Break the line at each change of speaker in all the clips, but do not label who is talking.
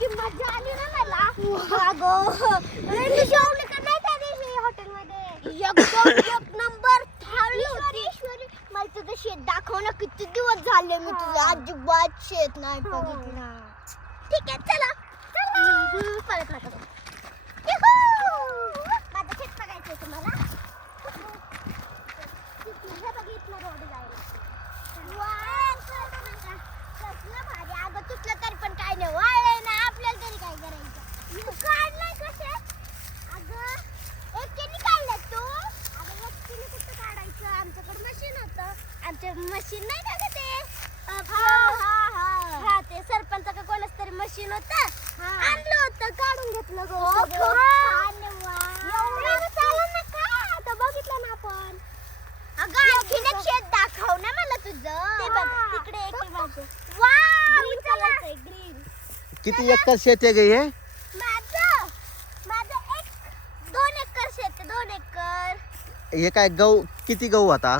इतकी मजा आली ना मला. अगं लय जेवली का नाही त्या दिवशी हॉटेलमध्ये? एकदम एक नंबर थाळी होती. मला तुझं शेत दाखव ना किती दिवस झाले मी तुझं. अजिबात शेत नाही बघितलं. ठीक आहे चला. चला. परत नका जाऊ. युहू! माझं शेत बघायचंय तुम्हाला. बघितलं रोड जायला वाह, कसलं भारी. अगं तुटलं तरी पण काय नाही वाळलंय ना आपल्याला तरी काय करायचं तू काढलंय कसे अगं एकट्याने काढलं तू अगं एकट्याने कुठं काढायचं आमच्याकडे मशीन होतं आमच्या मशीन नाही का गं ते हा ते सरपंच का कोणाच तरी मशीन होतं आणलं होतं काढून घेतलं गं एवढं चालेल ना काय आता बघितलं ना आपण अगं आणखीन एक शेत दाखव ना मला तुझं ते बघ तिकडे एक माझं वाव चला ग्रीन
किती एकर शेत आहे ग हे?
माझं माझं एक दोन एकर शेत आहे, दोन एकर.
हे काय गहू किती गहू आता?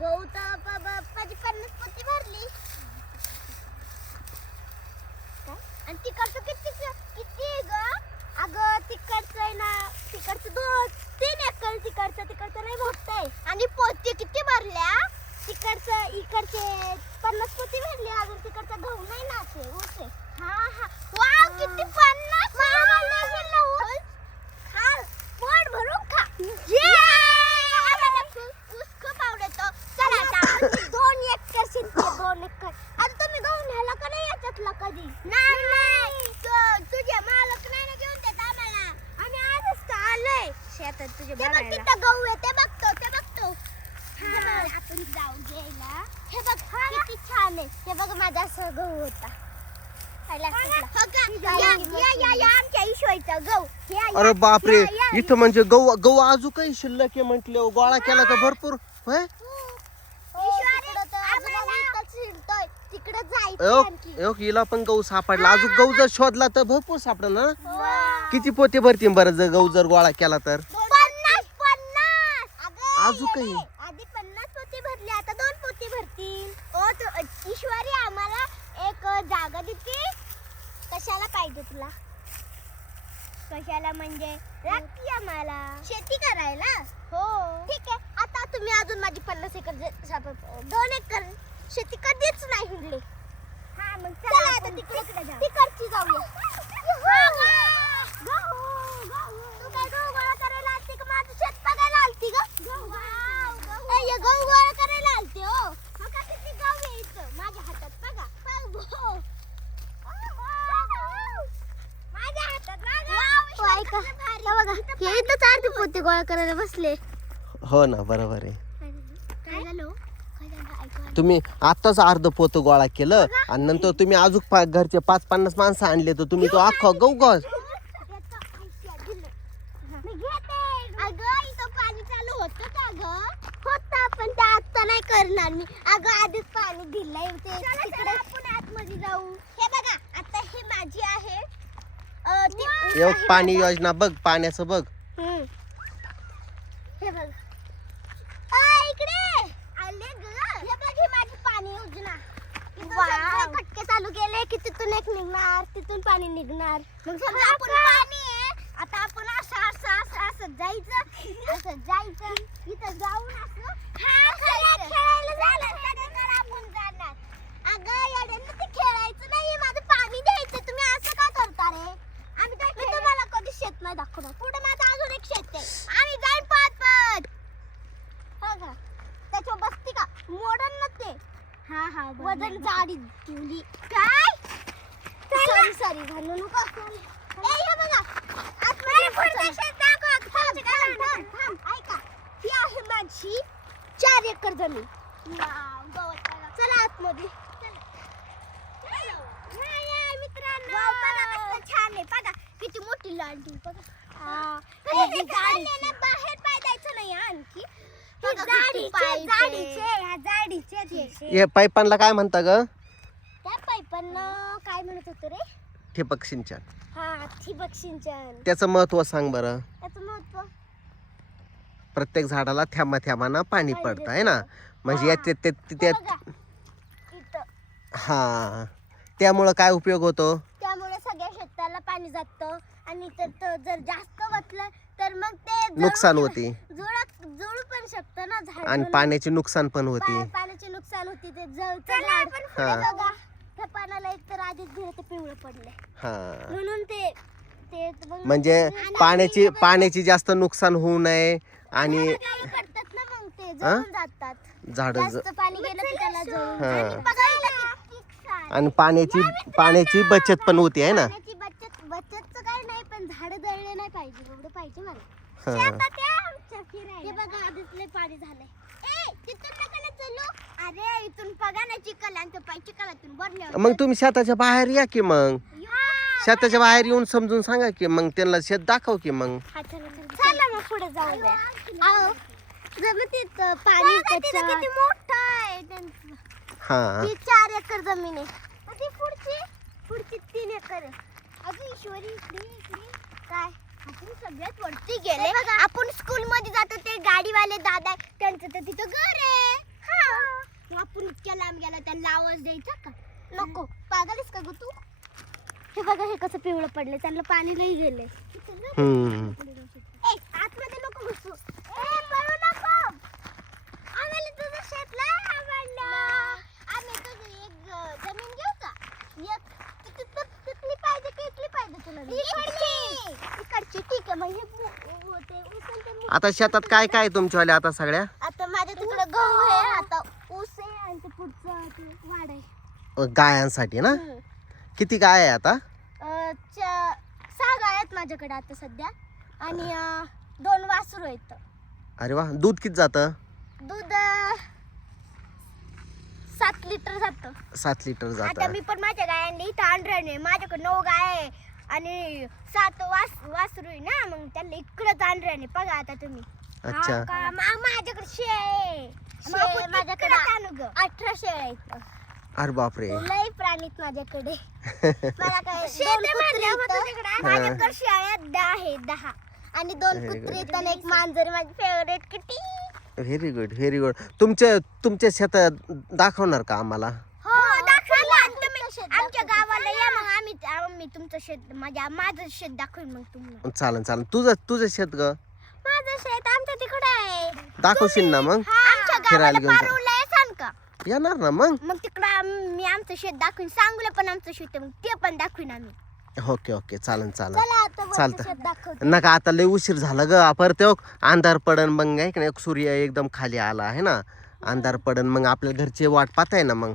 गहू तर प- प- माझी पन्नास पोती भरली? आणि तिकडचं किती किती आहे ग? अगं तिकडचं आहे ना तिकडचं दोन तीन एकर तिकडचं तिकडचं नाही मोठं आहे. आणि पोती किती भरल्या? तिकडचं इकडचे पन्नास पोती भरली अजून तिकडचं गहू नाही ना ते ऊस आहे हा हा वाव किती पन्नास ऊस खा पोट भरून खा आम्हाला ऊस ऊस खूप आवडतो चला आता आपण दोन एकर शेती दोन एकर आता तुम्ही गहू न्यायला का नाही याच्यातला कधी नाही नाही तु- तुझे मालक नाही ना घेऊन देत आम्हाला आणि आजच तर आलंय तिथं गहू आहे ते बघतो ते बघतो. हे. बघ, आपण जाऊ घ्यायला. हे बघ किती छान आहे. हे बघ माझा असं गहू होता. पहिला सुटला. या या या या आमच्या ईश्वरीचा गहू. या, या.
अरे बापरे
या, या.
इथं म्हणजे गहू गहू अजून काही शिल्लक आहे म्हटले गोळा केला तर भरपूर. होय?
तिकडे
अयो,
जायचं आणखी.
अयो, हिला पण गहू सापडला. अजून गहू जर शोधला तर भरपूर सापडला ना. किती पोते भरतील बरं जर गहू जर गोळा केला तर?
पन्नास अगं,
अजून काही?
येडे. आधी पन्नास पोती भरली आता दोन पोती भरतील. ओ तो ईश्वरी आम्हाला एक जागा देते. कशाला पाहिजे तुला? कशाला म्हणजे? लागती आम्हाला. शेती करायला? हो. ठीक आहे. आता तुम्ही अजून माझी पन्नास एकर जे- साप- दोन एकर शेती कधीच नाही हिंडली. हा मग चला आता तिकडे तिकडची जाऊया तू काय गहू गोळा करायला आलती का माझं शेत बघायला आलती ग ए, हे गहू गोळा करायला आलते हो मग का किती गहू आहे इथं माझ्या हातात बघा बघ, हो. माझ्या हातात हे बघा हे इथंच आरती पोते गोळा करायला बसले.
हो ना बरोबर आहे.
काय झालं आलं?
तुम्ही आताच अर्ध पोत गोळा केलं आणि नंतर तुम्ही अजून पा- घरचे पाच पन्नास माणसं आणले तर तुम्ही तो अख्खा गहू गस
याचं ऐकूया, दिलं. मी घेते. अगं इथं पाणी चालू होतं का ग होतं पण ते आता नाही करणार मी अगं आधीच पाणी दिलंय ते तिकडे आपण आतमध्ये जाऊ हे बघा आता ही माझी आहे
एक पाणी योजना बघ पाण्याचं बघ.
हम्म. हे बघ. अ, इकडे. आले ग. हे बघ ही माझी पाणी योजना. इथून सगळे खटके चालू केले की तिथून एक निघणार तिथून पाणी निघणार. मग समजा आपण पाणी आहे. आता आपण असं असं असं असं जायचं. असं जायचं. इथं जाऊन असं खेळायला जाणार सगळीकडे आपण जाणार अगं येड्यांना ते खेळायचं नाही माझं पाणी द्यायचं तुम्ही असं का करता रे आम्ही काय मी तुम्हाला कधी शेत नाही दाखवणार पुढे माझं अजून एक शेत आहे आम्ही जाईन पाच पाच हो का त्याच्यावर बसती का मोडन ना ते हा हा वजन जाडी ठेवली. काय? सॉरी सॉरी म्हणू नको ए हे बघा. आतमध्ये पुढचं शेत दाखव. थांब थांब थांब थांब. ऐका. ही आहे माझी चार एकर जमीन. चला आतमध्ये. मित्रांनो. छान आहे. बघा किती मोठी लांडी बघा. बाहेर पाय द्यायचं नाही हा आणखी. बघा किती जाडीचे ह्या जाडीचे
हे पाईपांना काय म्हणता ग?
त्या पाईपांना काय म्हणत होतं रे?
ठिबक सिंचन.
हा ठिबक सिंचन.
त्याचं महत्त्व सांग बरं.
त्याचं महत्त्व?
प्रत्येक झाडाला थ्यामा थ्यामानं पाणी
पाणी
पडतं आहे ना? म्हणजे
हा.
याचे ते ते- ते-
बघा इथं.
हा. त्यामुळं काय उपयोग होतो?
त्यामुळे सगळ्या शेत जातं आणि तर तर जर जास्त वतलं तर मग ते जळून-
नुकसान होते.
जुळत जुळू पण शकतं ना झाड
आणि. पाण्याचे नुकसान पण होते.
पाण्याचे नुकसान होते ते जळतं झाड.
हा.
हे बघा. पानाला एक तर आधीच पिवळं पडले
हा.
म्हणून ते ते मग-
म्हणजे पाण्याची पाण्याची जास्त नुकसान होऊ नये आणि
झाडं पडतात ना मग ते जळून जातात.
झाड
जास्त पाणी गेलं की त्याला जळून
हा.
आणि बघायला किती छान.
आणि पाण्याची पाण्याची बचत पण होती आहे ना?
पाण्याची बचत बचतचं काय नाही पण झाड जळले नाही पाहिजे एवढं पाहिजे मला.
हा.
शेतात या आमच्या फिरायला. हे बघा आधीच लय पाणी झालंय. ए तिथून नका ना चलू. अरे इथून बघा ना चिखल आणि तो पाय चिखलातून वर
मग तुम्ही शेताच्या बाहेर या की मग? शेताच्या बाहेर येऊन समजून सांगा की मग त्यांना शेत दाखव की मग.
चला मग पुढे जाऊ द्या. जमिनीत पाणी किती मोठं आहे त्यांचं.
हा.
ती चार एकर जमीन आहे. आणि ती पुढची पुढची तीन एकर आहे. अजून ईश्वरी इकडे इकडे. काय? आपण सगळ्यात वरती गेले. आपण स्कूल मध्ये जातो ते गाडीवाले दादा त्यांचं तर तिथं घर आहे. हा. आपण इतक्या लांब गेला त्याला आवाज द्यायचा का? नको. पागलच का ग तू? हे बघा हे कसं पिवळं पडलं त्यांना पाणी नाही गेले आतमध्ये नको घुसू ए पळू नको आम्हाला तुझं शेत लय आवडलं आम्ही तुझी एक अं, जमीन घेऊ का एक ति- ति- ति- तिथली पाहिजे की इथली पाहिजे तुला इकडची इकडची ठीक आहे मग हे उ- उ- ते ऊस आणि ते मूग.
आता शेतात काय काय तुमच्यावाले आता सगळ्या?
आता माझ्या तिकडं गहू आहे आता ऊस आहे आणि ते पुढचं ते वाढ आहे.
अ, गायांसाठी ना?
हम्म.
किती गाय आहे आता?
अं, च- सहा गाय आहेत माझ्याकडे आता सध्या. आणि अं, दोन वासरू आहेत.
अरे वा दूध किती जातं?
दूध अं, सात लिटर जातं.
सात लिटर
आता
जातं
मी पण माझ्या गायांनी इथं आणलं आहे. माझ्याकडे नऊ गाय आहे. आणि सात वास वासरू आहे ना मग त्याला आणलं आहे बघा आता तुम्ही.
अच्छा.
हा का? मा- माझ्याकडे शे आहे. शे माझ्याकडे अठरा शेळ आहेत.
अरे बापरे.
लय प्राणीत माझ्याकडे. मला काय दोन कुत्री आहेत. माझ्याकडे. शेळ्या दहा आहे दहा. आणि दोन
Very
कुत्री आहेत आणि एक मांजर माझी favourite kitty
very good very good तुमच्या तुमच्या शेतात दाखवणार का आम्हाला
हो दाखवा आमच्या गावाला या आम्ही तुमचं शेत माझ्या माझं शेत दाखवेन मग तुम्हाला.
चालन चालन. तुझं तुझं शेत ग.
माझं शेत आमच्या तिकडे आहे.
दाखवशील ना मग?
आमच्या
फिरायला
गावाला
घेऊन जा.
सांग का?
येणार ना मग?
मग तिकडं मी आमचं शेत दाखवीन. सांगूला पण आमचं शेत आहे, मग. ते पण दाखवीन आम्ही.
Okay okay. चालन चालन.
चला आता वरचं
चालतं.
शेत दाखवते.
नका आता लय उशीर झाला ग. परत तो अंधार पडन मग आहे की नाही? सूर्य एकदम खाली आला आहे ना? अंधार पडन मग आपल्या घरची वाट पाहताय ना मग?